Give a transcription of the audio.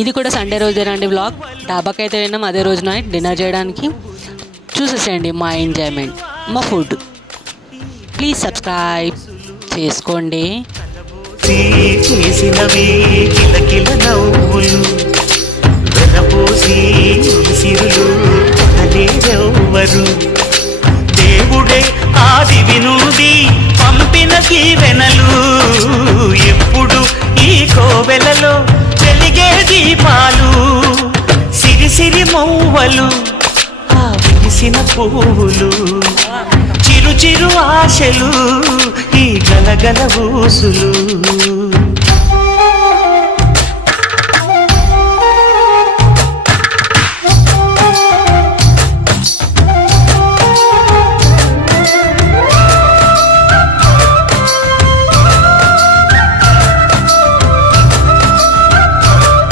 ఇది కూడా Sunday రోజేనండి vlog. డాబాకి అయితే వెళ్ళాం అదే రోజు నైట్ డిన్నర్ చేయడానికి. చూసేసేయండి మా ఎంజాయ్మెంట్, మా ఫుడ్. ప్లీజ్ సబ్స్క్రైబ్ చేసుకోండి. చేసినవి కిలకిల నవ్వులు వెనపోసి సిరులు అనేరెవ్వరు. దేవుడే ఆదివి నుండి పంపిన దీవెనలు ఎప్పుడు ఈ కోవెలలో వెలిగే దీపాలు. సిరిసిరి మౌవలు ఆ విరిసిన పువ్వులు, చిరు చిరు ఆశలు ఈ గలగల ఊసులు.